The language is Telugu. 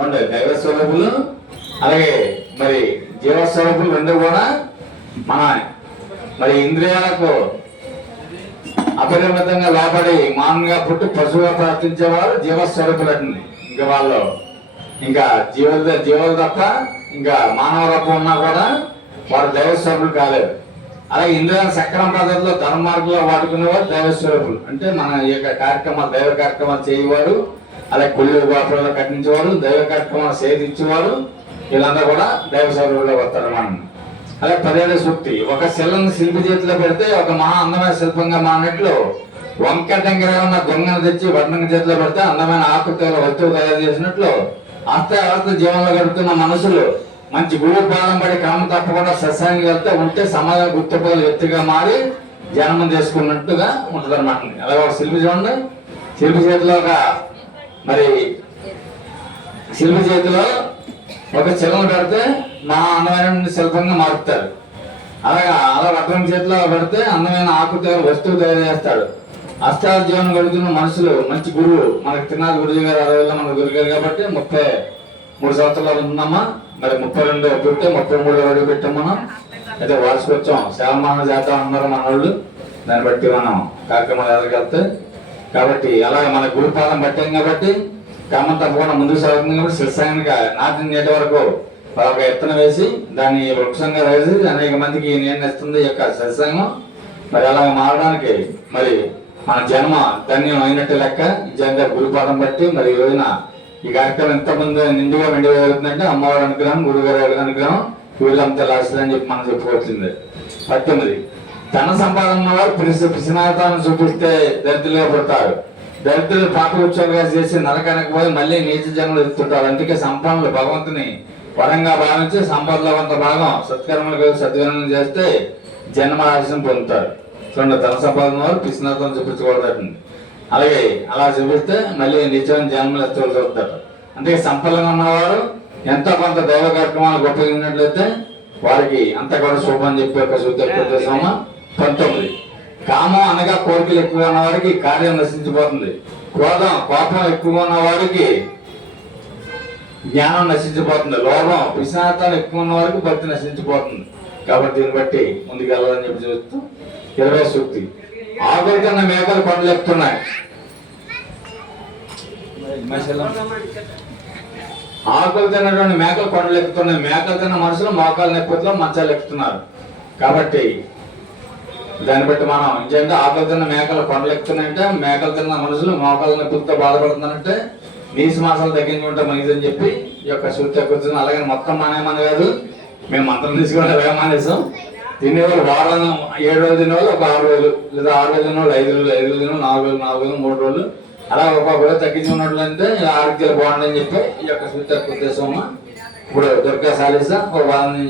రెండు దైవ స్వరూపులు, అలాగే మరి జీవస్వరూపులు రెండు కూడా మన మరి ఇంద్రియాలకు అపరిమితంగా లోపడి మానవుగా పుట్టి పశువుగా ప్రవర్తించేవారు జీవస్వరూపులండి. ఇంకా వాళ్ళు ఇంకా జీవులు తప్ప ఇంకా మానవ రూపం ఉన్నా కూడా వారు దైవస్వరూపులు కాలేదు. అలాగే ఇంద్రియాల సక్రమ పద్ధతిలో ధర్మ మార్గంలో వాడుకునేవారు దైవస్వరూపులు. అంటే మన యొక్క కార్యక్రమాలు దైవ కార్యక్రమాలు చేయవారు, అలాగే కొల్లు గోపురాలు కట్టించేవారు, దైవ కార్యక్రమాలు సేధించేవారు, వీళ్ళంతా కూడా దైవ స్వరూపులో వస్తారు. మనం అలాగే 17వ సూక్తి, ఒక శిలను శిల్పి చేతిలో పెడితే ఒక మహా అందమైన శిల్పంగా మారినట్లు వంకటంగా ఉన్న దొంగను తెచ్చి వర్ణంగ చేతిలో పెడితే అందమైన ఆకృతిలో వస్తువు తయారు చేసినట్లు అర్థ జీవనంలో గడుపుతున్న మనుషులు మంచి గురువు పాదం పడి క్రమం తప్పకుండా సస్యానికి వెళ్తే ఉంటే సమాజం గుర్తుపోలు ఎత్తుగా మారి జన్మం చేసుకున్నట్టుగా ఉంటుంది అన్నమాట. అలాగే ఒక శిల్పి చూడండి, శిల్పి చేతిలో శిల్పి చేతిలో ఒక శిలను పెడితే మా అందమైన శిల్పంగా మారుతారు. అలా వర్ణం చేతిలో పెడితే అందమైన ఆకృతి వస్తువు తయారు చేస్తాడు. అష్టాల జీవనం గడుపుతున్న మనుషులు మంచి గురువు, మనకి తినాలి గురుజీ గారు 60 మన గురుగారు కాబట్టి 33 సంవత్సరాలు ఉందమ్మా. మరి 32 పెడితే 33 అడుగు పెట్టాం మనం. అయితే వార్షికోత్సవం సేవమాన చేద్దాం అన్నారు మన వాళ్ళు. దాన్ని బట్టి మనం కార్యక్రమాలు ఎదగలుగుతాయి కాబట్టి అలాగే మన గురుపాదం పట్టాం కాబట్టి క్రమం తప్పకుండా ముందుకు సాగుతుంది. కాబట్టి శిరసాయనిగా నాటి నేటి వరకు ఒక ఎత్తున వేసి దాన్ని వృక్షంగా వేసి అనేక మందికి నేను ఇస్తుంది ఈ యొక్క శిరసాంగం. మరి అలాగే మారడానికి మరి మన జన్మ ధన్యం అయినట్టు లెక్క. నిజంగా గురుపాదం బట్టి మరి ఈ రోజున ఈ కార్యక్రమం ఎంతమంది నిండుగా మెండుగా జరుగుతుందంటే అమ్మవారి అనుగ్రహం, గురుగారి అనుగ్రహం, వీళ్ళంతా లాస్ట్లని చెప్పి మనం చెప్పుకోవాల్సిందే. 19, ధన సంపాదన వారు పిసినాతాన్ని చూపిస్తే దరిద్రులుగా పడతారు. దరిద్రులు పాపోత్సవాలుగా చేసి నరకానికి పోయి మళ్ళీ నీచ జన్మలు ఎత్తుంటారు. అందుకే సంపన్నులు భగవంతుని వరంగా భావించి సంపదలో కొంత భాగం సత్కర్మలకు సద్వినియోగం చేస్తే జన్మరాశిని పొందుతారు. చూడండి, ధన సంపాదన వారు పిసినాతం చూపించకూడదండి. అలాగే అలా చూపిస్తే మళ్ళీ నిత్యం జన్మలు ఎత్తులు చూపుతారు. అంటే సంపన్నంగా ఉన్నవారు ఎంతో కొంత దైవ కార్యక్రమాలకు ఉపయోగించినట్లయితే వారికి అంతా కూడా శుభం చెప్పి యొక్క సూత్రమ. 19, కామం అనగా కోరికలు ఎక్కువ ఉన్న వారికి కార్యం నశించిపోతుంది. కోపం ఎక్కువ ఉన్న వారికి జ్ఞానం నశించిపోతుంది. లోభం పిశాచాలు ఎక్కువ ఉన్న వారికి భక్తి నశించిపోతుంది. కాబట్టి దీన్ని బట్టి ముందుకు వెళ్ళాలని చెప్పి చూస్తూ 20వ సూక్తి, ఆకులు తిన్న మేకలు పండ్లు ఎక్కుతున్నాయి. ఆకులు తిన్నటువంటి మేకలు పండ్లు ఎక్కుతున్నాయి. మేకలు తిన్న మనుషులు మోకాలు నొప్పితో మంచాలు ఎక్కుతున్నారు. కాబట్టి దాన్ని బట్టి మనం నిజంగా ఆకలి తిన్న మేకలు పండ్లు ఎక్కుతున్నాయంటే మేకలు తిన్న మనుషులు మోకాలు నొప్పులతో బాధపడుతున్నారంటే నీసు మాసాలు తగ్గించుకుంటే మంచిదని చెప్పి ఈ యొక్క సూత్ర కూర్చుని. అలాగే మొత్తం మానేమని కాదు, మేము మంత్రం తీసుకుని వేమానేసాం. తినేవాళ్ళు వారం 7 రోజులు తినేవాళ్ళు ఒక 6 రోజులు, లేదా 6 రోజులు తినేవాళ్ళు 5 రోజులు, 5 రోజులు తినేవాళ్ళు 4 రోజులు, 4 రోజులు, 3 రోజులు, అలా ఒక్కొక్క రోజు తగ్గించుకున్నట్లు అంటే ఆరోగ్యాలు బాగుండని చెప్పి ఈ యొక్క సూత్ర ఉద్దేశం. ఇప్పుడు దుర్గా సాలీసా ఒక వారం అని చెప్పి